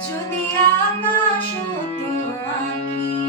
যদি আকাশ হতো আঁখি